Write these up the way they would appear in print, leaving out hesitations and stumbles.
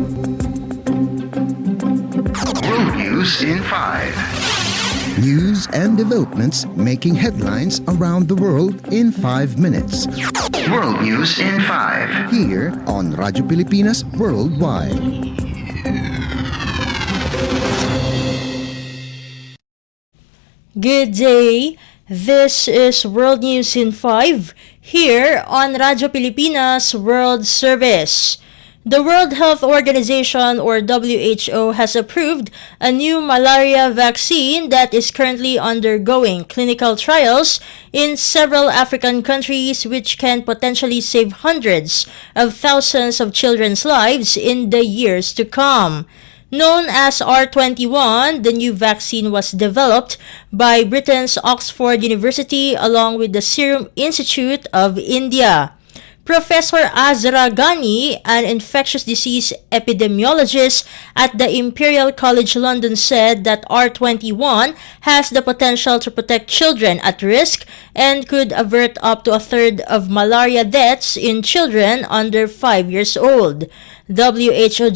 World News in 5. News and developments making headlines around the world in 5 minutes. World News in 5. Here on Radyo Pilipinas Worldwide. Good day. This is World News in 5 here on Radyo Pilipinas World Service. The World Health Organization, or WHO, has approved a new malaria vaccine that is currently undergoing clinical trials in several African countries, which can potentially save hundreds of thousands of children's lives in the years to come. Known as R21, the new vaccine was developed by Britain's Oxford University along with the Serum Institute of India. Professor Azra Ghani, an infectious disease epidemiologist at the Imperial College London, said that R21 has the potential to protect children at risk and could avert up to a third of malaria deaths in children under 5 years old. WHO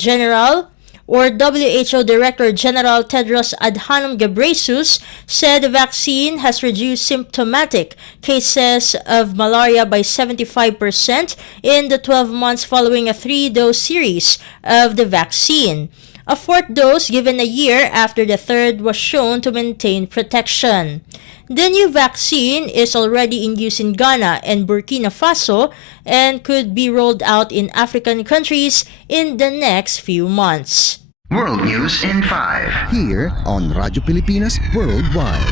Director General Tedros Adhanom Ghebreyesus said the vaccine has reduced symptomatic cases of malaria by 75% in the 12 months following a 3-dose series of the vaccine. A fourth dose given a year after the third was shown to maintain protection. The new vaccine is already in use in Ghana and Burkina Faso and could be rolled out in African countries in the next few months. World News in 5. Here on Radyo Pilipinas Worldwide.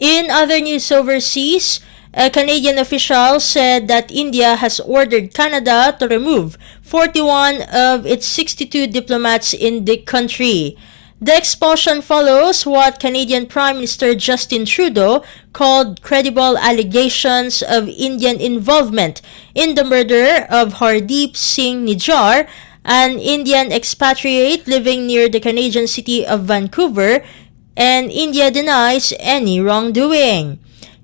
In other news overseas, a Canadian official said that India has ordered Canada to remove 41 of its 62 diplomats in the country. The expulsion follows what Canadian Prime Minister Justin Trudeau called credible allegations of Indian involvement in the murder of Hardeep Singh Nijjar, an Indian expatriate living near the Canadian city of Vancouver, and India denies any wrongdoing.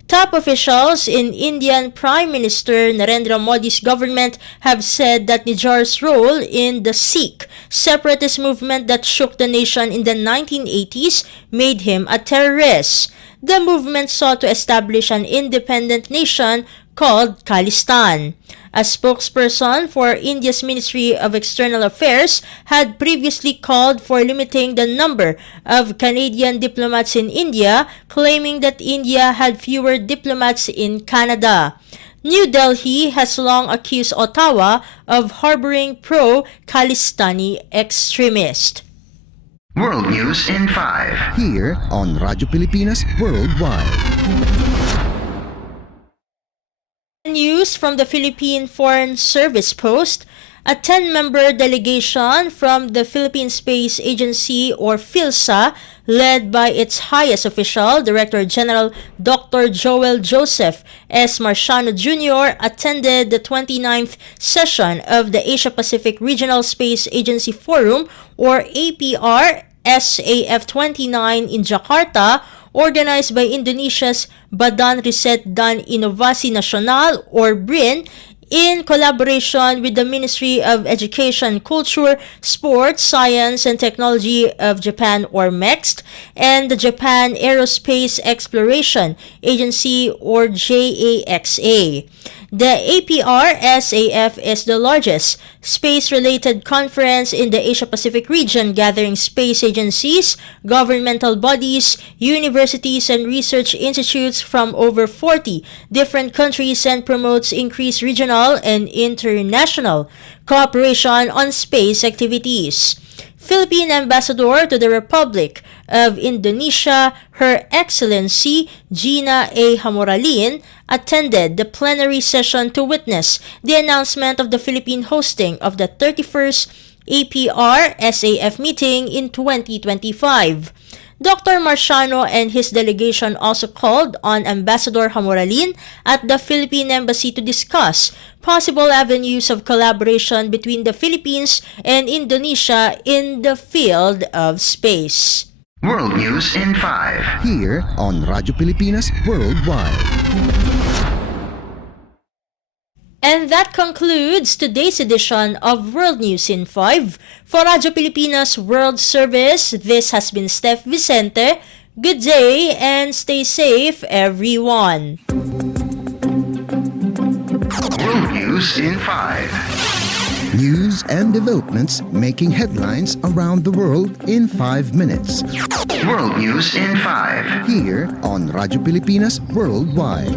Top officials in Indian Prime Minister Narendra Modi's government have said that Nijjar's role in the Sikh separatist movement that shook the nation in the 1980s made him a terrorist. The movement sought to establish an independent nation called Khalistan. A spokesperson for India's Ministry of External Affairs had previously called for limiting the number of Canadian diplomats in India, claiming that India had fewer diplomats in Canada. New Delhi has long accused Ottawa of harboring pro-Khalistani extremists. World News in 5. Here on Radyo Pilipinas Worldwide. News from the Philippine Foreign Service Post, a 10-member delegation from the Philippine Space Agency, or PhilSA, led by its highest official, Director General Dr. Joel Joseph S. Marciano Jr., attended the 29th session of the Asia-Pacific Regional Space Agency Forum, or APR SAF 29 in Jakarta, organized by Indonesia's Badan Riset dan Inovasi Nasional, or BRIN, in collaboration with the Ministry of Education, Culture, Sports, Science, and Technology of Japan, or MEXT, and the Japan Aerospace Exploration Agency, or JAXA. The APR-SAF is the largest space-related conference in the Asia-Pacific region, gathering space agencies, governmental bodies, universities, and research institutes from over 40 different countries and promotes increased regional and international cooperation on space activities. Philippine Ambassador to the Republic of Indonesia, Her Excellency Gina A. Hamoralin, attended the plenary session to witness the announcement of the Philippine hosting of the 31st APR-SAF meeting in 2025. Dr. Marciano and his delegation also called on Ambassador Hamoralin at the Philippine Embassy to discuss possible avenues of collaboration between the Philippines and Indonesia in the field of space. World News in 5. Here on Radyo Pilipinas Worldwide. And And that concludes today's edition of World News in 5. For Radyo Pilipinas World Service, this has been Steph Vicente. Good day and stay safe, everyone. World News in 5. News and developments making headlines around the world in 5 minutes. World News in 5. Here on Radyo Pilipinas Worldwide.